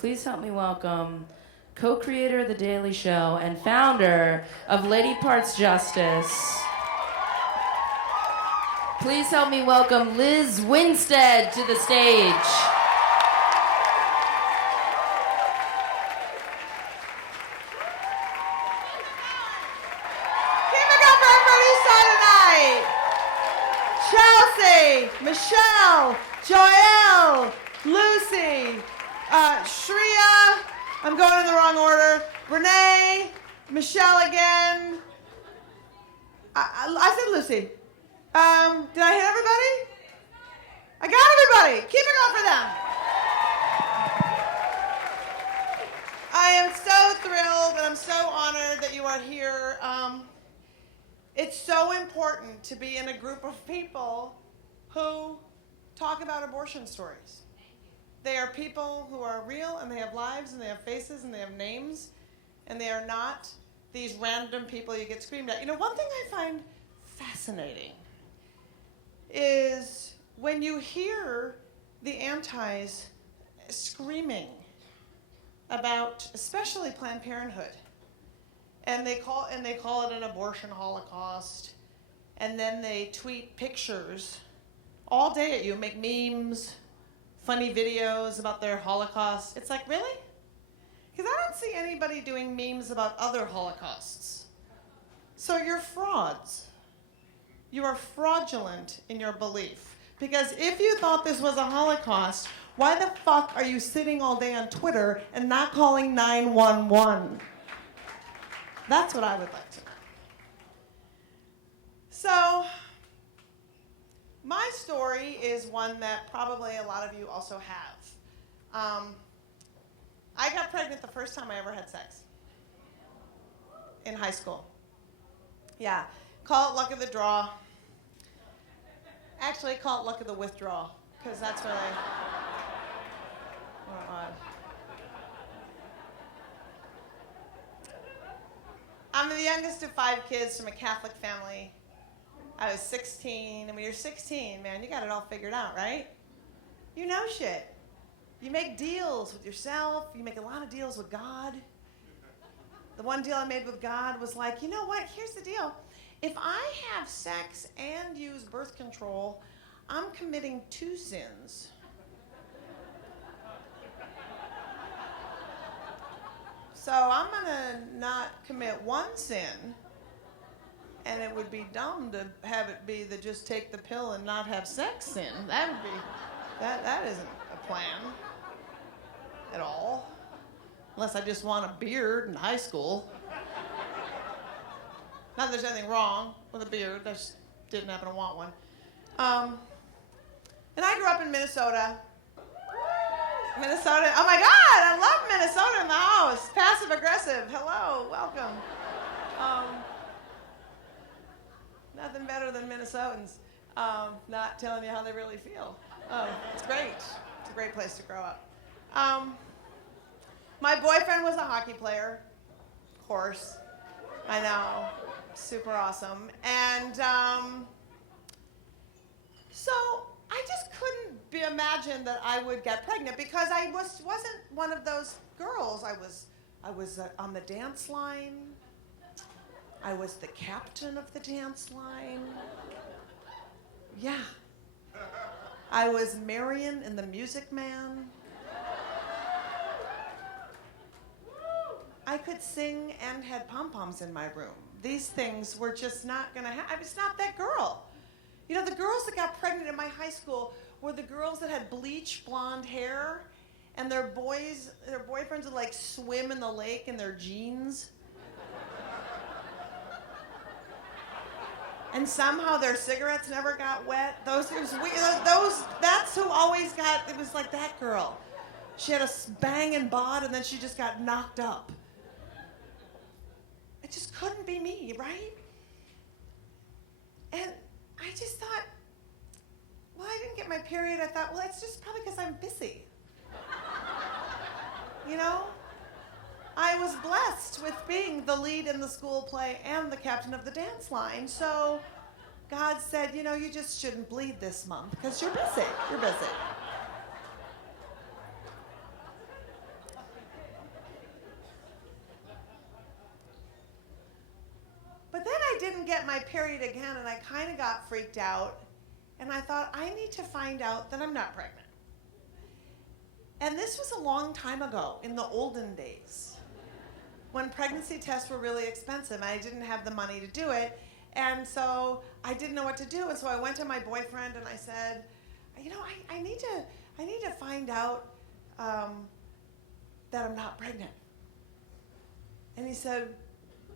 Please help me welcome co-creator of The Daily Show and founder of Lady Parts Justice. Please help me welcome Lizz Winstead to the stage. Chelsea, Michelle, Joelle, Lucy, Shreya, I'm going in the wrong order, Renee, Michelle again. I said Lucy. Did I hit everybody? I got everybody. Keep it going for them. I am so thrilled and I'm so honored that you are here. It's so important to be in a group of people who talk about abortion stories. They are people who are real and they have lives and they have faces and they have names and they are not these random people you get screamed at. You know, one thing I find fascinating is when you hear the antis screaming about especially Planned Parenthood. And they call it an abortion holocaust, and then they tweet pictures all day at you, make memes, funny videos about their Holocaust. It's like, really? Because I don't see anybody doing memes about other Holocausts. So you're frauds. You are fraudulent in your belief. Because if you thought this was a Holocaust, why the fuck are you sitting all day on Twitter and not calling 911? That's what I would like to know. So, my story is one that probably a lot of you also have. I got pregnant the first time I ever had sex. In high school. Yeah. Call it luck of the draw. Actually, call it luck of the withdrawal, because that's what I'm the youngest of 5 kids from a Catholic family. I was 16, and when you're 16, man, you got it all figured out, right? You know shit. You make deals with yourself. You make a lot of deals with God. The one deal I made with God was like, you know what? Here's the deal. If I have sex and use birth control, I'm committing 2 sins. So I'm gonna not commit 1 sin, and it would be dumb to have it be the just take the pill and not have sex sin. That would be, that isn't a plan at all. Unless I just want a beard in high school. Not that there's anything wrong with a beard, I just didn't happen to want one. And I grew up in Minnesota. Minnesota, oh my God, I love Minnesota in the house. Passive aggressive, hello, welcome. Nothing better than Minnesotans not telling you how they really feel. It's great. It's a great place to grow up. My boyfriend was a hockey player, of course. I know, super awesome. And so I just couldn't imagine that I would get pregnant because I wasn't one of those girls. I was on the dance line. I was the captain of the dance line. Yeah. I was Marion in The Music Man. I could sing and had pom-poms in my room. These things were just not gonna happen. I was not that girl. You know, the girls that got pregnant in my high school were the girls that had bleach blonde hair, and their boyfriends would like swim in the lake in their jeans. And somehow their cigarettes never got wet. That's who always got, it was like that girl. She had a banging bod and then she just got knocked up. It just couldn't be me, right? And I just thought, well, I didn't get my period. I thought, well, it's just probably because I'm busy. You know? I was blessed with being the lead in the school play and the captain of the dance line. So God said, you know, you just shouldn't bleed this month because you're busy. You're busy. my period again, and I kind of got freaked out. And I thought, I need to find out that I'm not pregnant. And this was a long time ago, in the olden days, when pregnancy tests were really expensive. I didn't have the money to do it. And so I didn't know what to do. And so I went to my boyfriend and I said, you know, I need to find out that I'm not pregnant. And he said,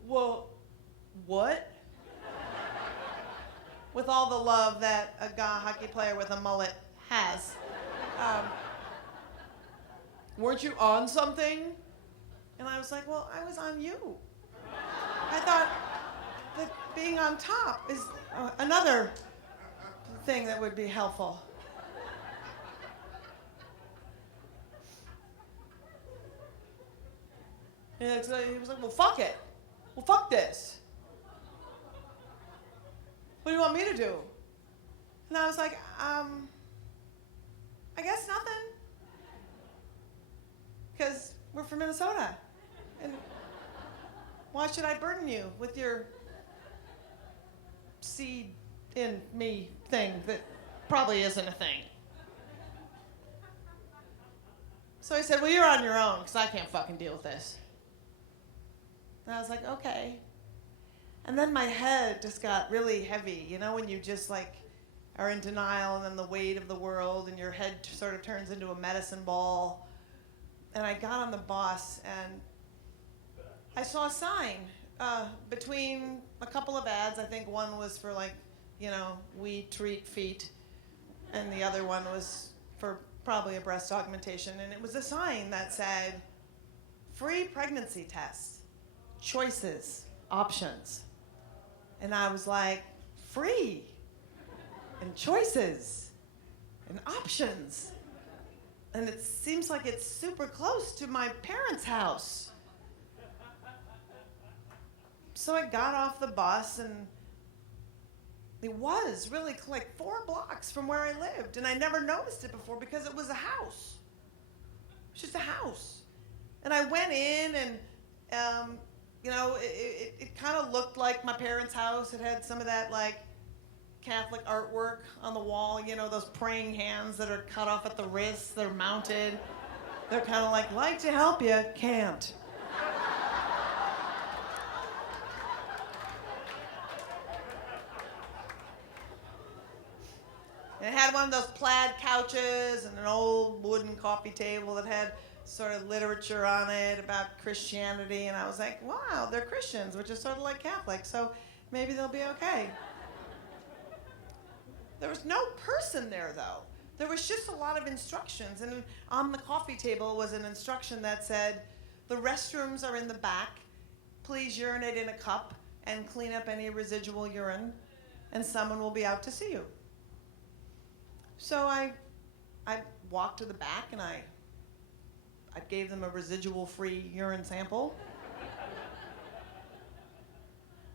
well, what? With all the love that a hockey player with a mullet has. Weren't you on something? And I was like, well, I was on you. I thought that being on top is another thing that would be helpful. And he was like, well, fuck it. Well, fuck this. What do you want me to do? And I was like, I guess nothing. Because we're from Minnesota. And why should I burden you with your seed in me thing that probably isn't a thing? So he said, well, you're on your own, because I can't fucking deal with this. And I was like, okay. And then my head just got really heavy, you know, when you just like are in denial and then the weight of the world and your head sort of turns into a medicine ball. And I got on the bus and I saw a sign between a couple of ads. I think one was for like, you know, we treat feet, and the other one was for probably a breast augmentation. And it was a sign that said, free pregnancy tests, choices, options. And I was like, free, and choices, and options. And it seems like it's super close to my parents' house. So I got off the bus, and it was really like 4 blocks from where I lived. And I never noticed it before because it was a house. It was just a house. And I went in, and you know, it kind of looked like my parents' house. It had some of that like Catholic artwork on the wall, you know, those praying hands that are cut off at the wrists, they're mounted. They're kind of like to help you, can't. And it had one of those plaid couches and an old wooden coffee table that had sort of literature on it about Christianity. And I was like, wow, they're Christians, which is sort of like Catholics, so maybe they'll be okay. There was no person there, though. There was just a lot of instructions. And on the coffee table was an instruction that said, the restrooms are in the back. Please urinate in a cup and clean up any residual urine, and someone will be out to see you. So I walked to the back, and I gave them a residual-free urine sample.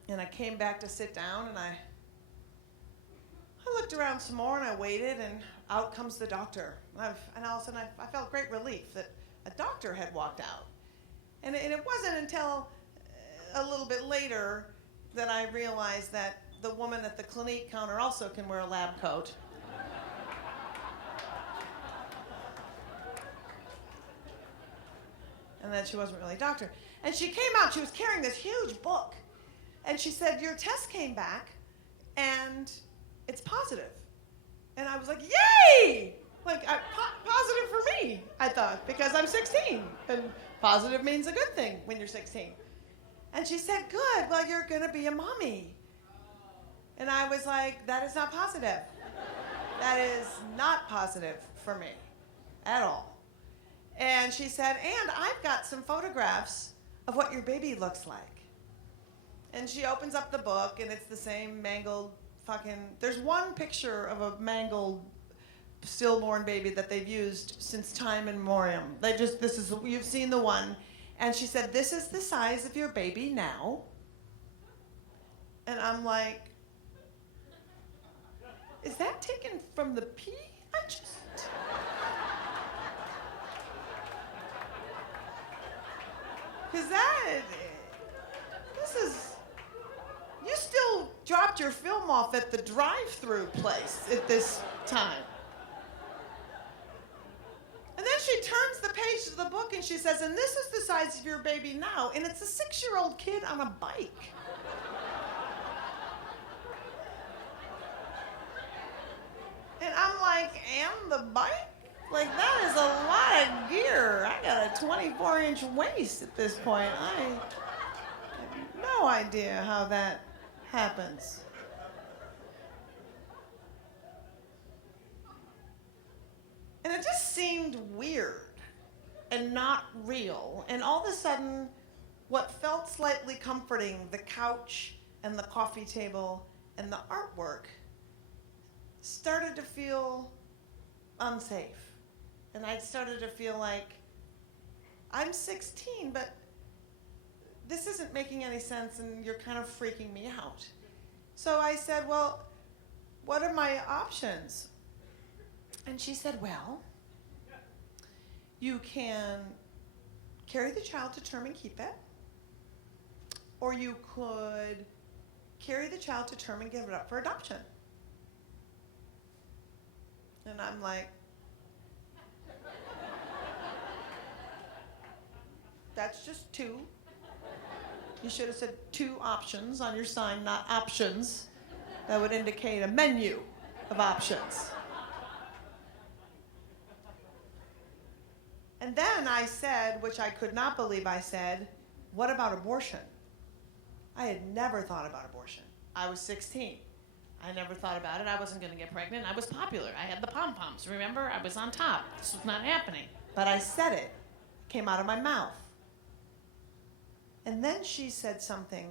And I came back to sit down, and I looked around some more, and I waited, and out comes the doctor. And all of a sudden, I felt great relief that a doctor had walked out. And it wasn't until a little bit later that I realized that the woman at the Clinique counter also can wear a lab coat. And that she wasn't really a doctor. And she came out, she was carrying this huge book. And she said, your test came back, and it's positive. And I was like, yay! Like, positive for me, I thought, because I'm 16. And positive means a good thing when you're 16. And she said, good, well, you're going to be a mommy. And I was like, that is not positive. That is not positive for me at all. And she said, and I've got some photographs of what your baby looks like. And she opens up the book, and it's the same mangled there's one picture of a mangled stillborn baby that they've used since time immemorial. You've seen the one. And she said, this is the size of your baby now. And I'm like, is that taken from the pee? Because you still dropped your film off at the drive-through place at this time. And then she turns the page of the book and she says, and this is the size of your baby now, and it's a 6-year-old kid on a bike. And I'm like, and the bike? Like, that is a lot of gear. I got a 24-inch waist at this point. I have no idea how that happens. And it just seemed weird and not real. And all of a sudden, what felt slightly comforting, the couch and the coffee table and the artwork, started to feel unsafe. And I started to feel like, I'm 16, but this isn't making any sense and you're kind of freaking me out. So I said, well, what are my options? And she said, well, you can carry the child to term and keep it, or you could carry the child to term and give it up for adoption. And I'm like, that's just two. You should have said 2 options on your sign, not options. That would indicate a menu of options. And then I said, which I could not believe I said, what about abortion? I had never thought about abortion. I was 16. I never thought about it. I wasn't going to get pregnant. I was popular. I had the pom-poms. Remember? I was on top. This was not happening. But I said it. It came out of my mouth. And then she said something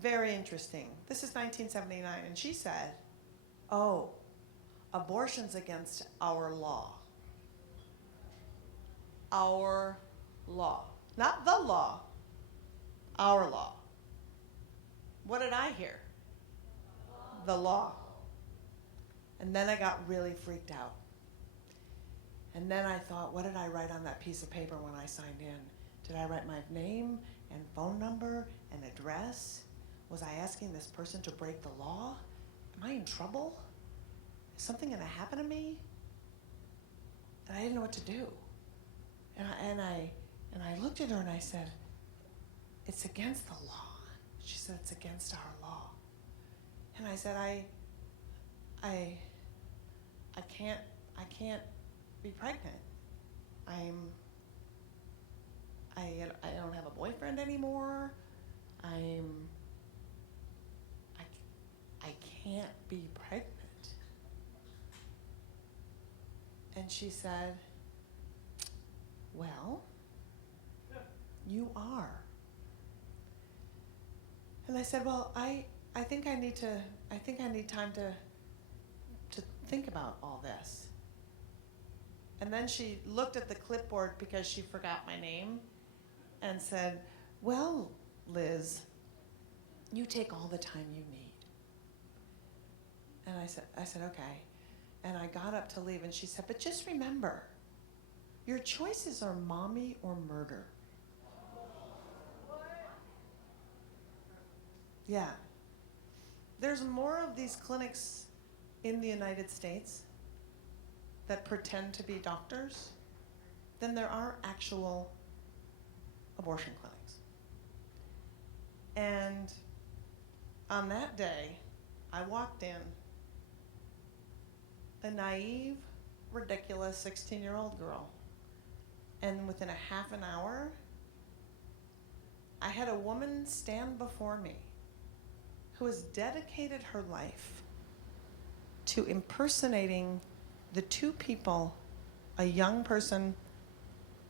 very interesting. This is 1979. And she said, oh, abortion's against our law. Our law. Not the law. Our law. What did I hear? The law. And then I got really freaked out. And then I thought, what did I write on that piece of paper when I signed in? Did I write my name and phone number and address? Was I asking this person to break the law? Am I in trouble? Is something going to happen to me? And I didn't know what to do. And I looked at her and I said, it's against the law. She said, it's against our law. And I said, I can't be pregnant. I don't have a boyfriend anymore. I can't be pregnant. And she said, well, you are. And I said, well, I think I need time to think about all this. And then she looked at the clipboard because she forgot my name and said, well, Liz, you take all the time you need. And I said, okay. And I got up to leave and she said, but just remember, your choices are mommy or murder. Yeah. There's more of these clinics in the United States that pretend to be doctors than there are actual abortion clinics. And on that day, I walked in, a naive, ridiculous 16-year-old girl. And within a half an hour, I had a woman stand before me who has dedicated her life to impersonating the 2 people a young person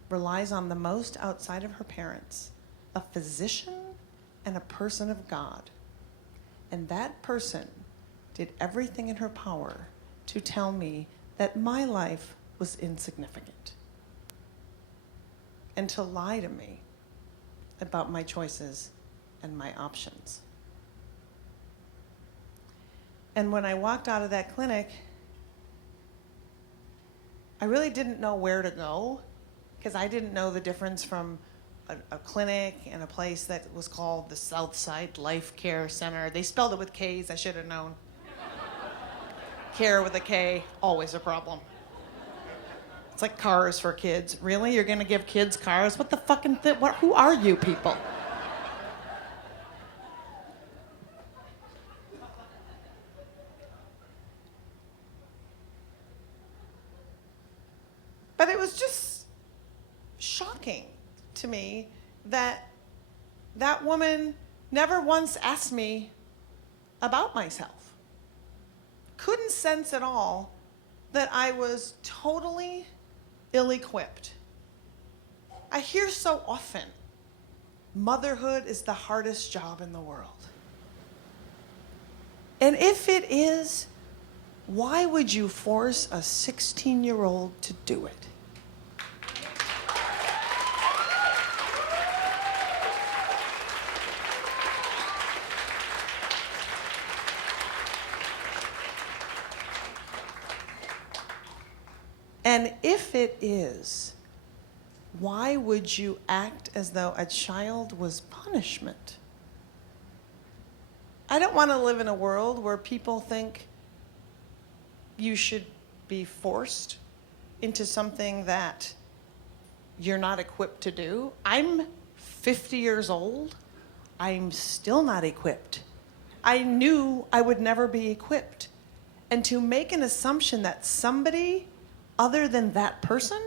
relies on the most outside of her parents, a physician and a person of God. And that person did everything in her power to tell me that my life was insignificant and to lie to me about my choices and my options. And when I walked out of that clinic, I really didn't know where to go because I didn't know the difference from a clinic and a place that was called the Southside Life Care Center. They spelled it with K's, I should have known. Care with a K, always a problem. It's like cars for kids. Really? You're gonna give kids cars? What the fucking who are you people? But it was just shocking to me that that woman never once asked me about myself. Couldn't sense at all that I was totally ill-equipped. I hear so often, motherhood is the hardest job in the world. And if it is, why would you force a 16-year-old to do it? And if it is, why would you act as though a child was punishment? I don't want to live in a world where people think you should be forced into something that you're not equipped to do. I'm 50 years old. I'm still not equipped. I knew I would never be equipped. And to make an assumption that somebody other than that person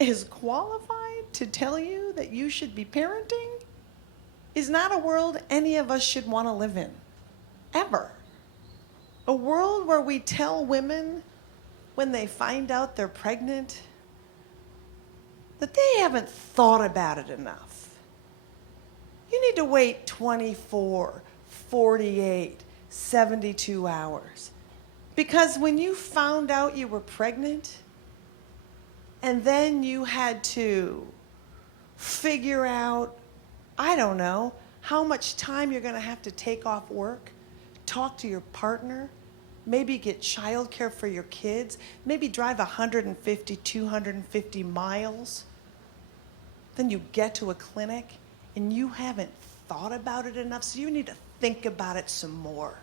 is qualified to tell you that you should be parenting is not a world any of us should want to live in, ever. A world where we tell women when they find out they're pregnant that they haven't thought about it enough. You need to wait 24, 48, 72 hours. Because when you found out you were pregnant, and then you had to figure out, I don't know, how much time you're going to have to take off work, talk to your partner, maybe get childcare for your kids, maybe drive 150, 250 miles. Then you get to a clinic and you haven't thought about it enough, so you need to think about it some more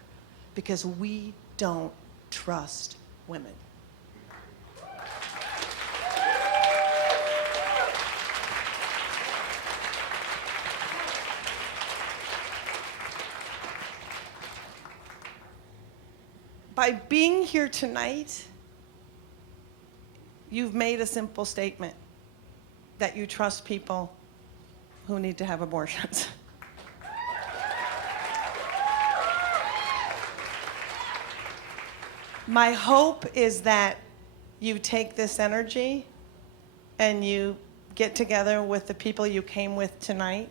because we don't trust women. By being here tonight, you've made a simple statement that you trust people who need to have abortions. My hope is that you take this energy and you get together with the people you came with tonight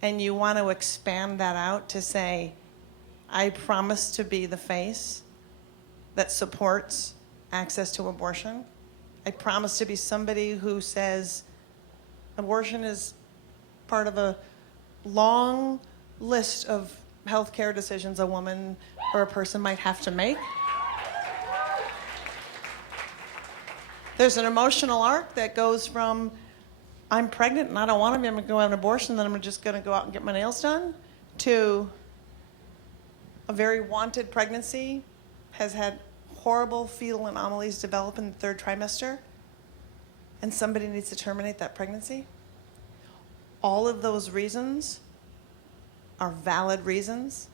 and you want to expand that out to say, I promise to be the face that supports access to abortion. I promise to be somebody who says abortion is part of a long list of healthcare decisions a woman or a person might have to make. There's an emotional arc that goes from, I'm pregnant and I don't want to be, I'm going to go have an abortion, then I'm just going to go out and get my nails done, to a very wanted pregnancy, has had horrible fetal anomalies develop in the third trimester, and somebody needs to terminate that pregnancy. All of those reasons are valid reasons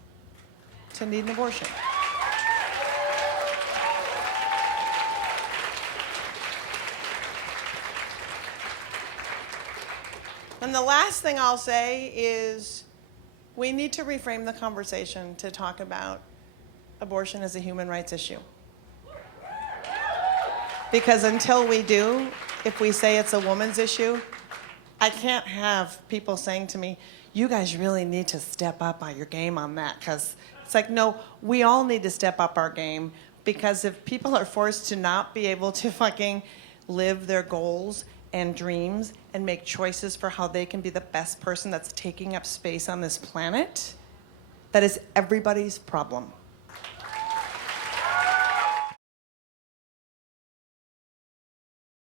to need an abortion. And the last thing I'll say is we need to reframe the conversation to talk about abortion as a human rights issue. Because until we do, if we say it's a woman's issue, I can't have people saying to me, you guys really need to step up on your game on that. Because it's like, no, we all need to step up our game. Because if people are forced to not be able to fucking live their goals and dreams and make choices for how they can be the best person that's taking up space on this planet, that is everybody's problem.